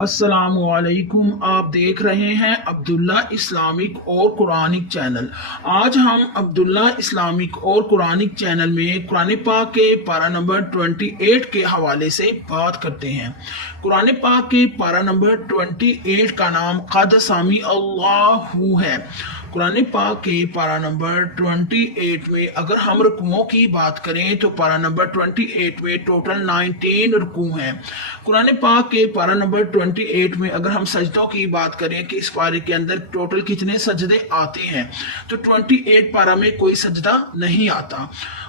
السلام علیکم، آپ دیکھ رہے ہیں عبداللہ اسلامک اور قرآنک چینل۔ آج ہم عبداللہ اسلامک اور قرآنک چینل میں قرآن پاک کے پارہ نمبر 28 کے حوالے سے بات کرتے ہیں۔ قرآن پاک کے پارہ نمبر 28 کا نام قد سمع اللہ ہے۔ قرآن پاک کے پارہ نمبر 28 میں اگر ہم رکوعوں کی بات کریں تو پارہ نمبر 28 میں ٹوٹل 19 رکوع ہیں۔ قرآن پاک کے پارہ نمبر 28 میں اگر ہم سجدوں کی بات کریں کہ اس پارے کے اندر ٹوٹل کتنے سجدے آتے ہیں تو 28 پارہ میں کوئی سجدہ نہیں آتا۔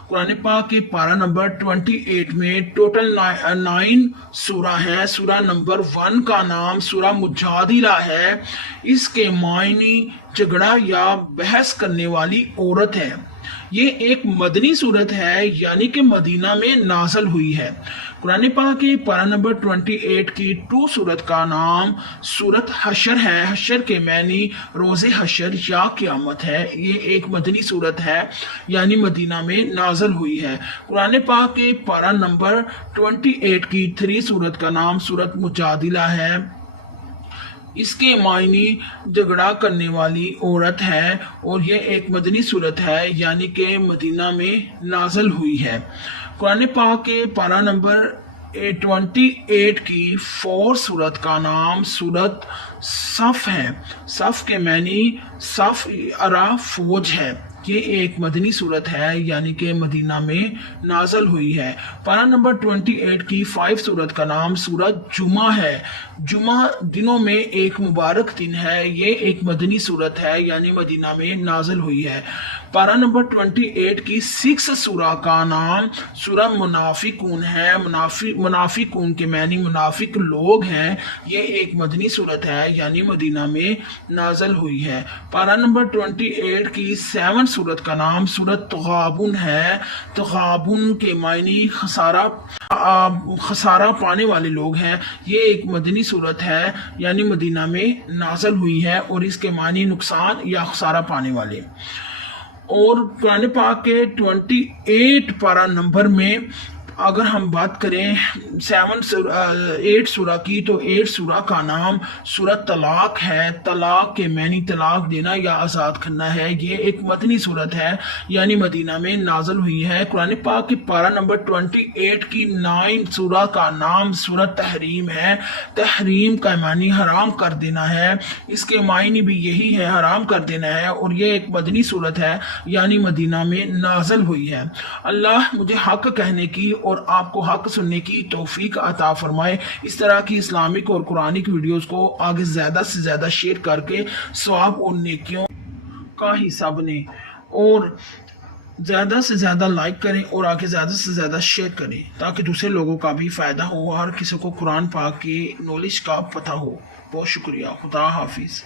قرآن پاک کے پارہ نمبر 28 میں ٹوٹل 9 سورہ ہے۔ سورہ نمبر 1 کا نام سورہ مجادلہ ہے۔ اس کے معنی جھگڑا یا بحث کرنے والی عورت ہے۔ یہ ایک مدنی سورت ہے، یعنی کہ مدینہ میں نازل ہوئی ہے۔ قرآن پاک کے پارہ نمبر 28 کی 2 سورت کا نام سورت حشر ہے۔ حشر کے معنی روز حشر یا قیامت ہے۔ یہ ایک مدنی سورت ہے، یعنی مدینہ میں نازل ہوئی ہے۔ قرآن پاک کے پارہ نمبر 28 کی 3 سورت کا نام سورت مجادلہ ہے۔ اس کے معنی جھگڑا کرنے والی عورت ہے اور یہ ایک مدنی سورت ہے، یعنی کہ مدینہ میں نازل ہوئی ہے۔ قرآن پاک کے پارہ نمبر 28 کی 4 سورت کا نام سورت صف ہے۔ صف کے معنی صف ارا فوج ہے۔ یہ ایک مدنی صورت ہے، یعنی کہ مدینہ میں نازل ہوئی ہے۔ پارہ نمبر 28 کی 5 سورت کا نام سورت جمعہ ہے۔ جمعہ دنوں میں ایک مبارک دن ہے۔ یہ ایک مدنی صورت ہے، یعنی مدینہ میں نازل ہوئی ہے۔ پارہ نمبر 28 کی 6 سورہ کا نام سورہ منافقون ہے۔ منافقون کے معنی منافق لوگ ہیں۔ یہ ایک مدنی صورت ہے، یعنی مدینہ میں نازل ہوئی ہے۔ پارہ نمبر 28 کی 7 سورت کا نام سورت تغابن ہے۔ تغابن کے معنی خسارہ پانے والے لوگ ہیں۔ یہ ایک مدنی صورت ہے، یعنی مدینہ میں نازل ہوئی ہے اور اس کے معنی نقصان یا خسارہ پانے والے۔ اور قرآن پاک کے 28 پارہ نمبر میں اگر ہم بات کریں 8 سورہ کی تو 8 سورہ کا نام سورت طلاق ہے۔ طلاق کے معنی طلاق دینا یا آزاد کرنا ہے۔ یہ ایک مدنی سورت ہے، یعنی مدینہ میں نازل ہوئی ہے۔ قرآن پاک کے پارہ نمبر 28 کی 9 سورہ کا نام سورت تحریم ہے۔ تحریم کا معنی حرام کر دینا ہے۔ اس کے معنی بھی یہی ہے، حرام کر دینا ہے، اور یہ ایک مدنی سورت ہے، یعنی مدینہ میں نازل ہوئی ہے۔ اللہ مجھے حق کہنے کی اور آپ کو حق سننے کی توفیق عطا فرمائے۔ اس طرح کی اسلامک اور قرآنک ویڈیوز کو آگے زیادہ سے زیادہ شیئر کر کے ثواب اور نیکیوں کا حصہ بنیں، اور زیادہ سے زیادہ لائک کریں اور آگے زیادہ سے زیادہ شیئر کریں تاکہ دوسرے لوگوں کا بھی فائدہ ہو، ہر کسی کو قرآن پاک کی نالج کا پتہ ہو۔ بہت شکریہ۔ خدا حافظ۔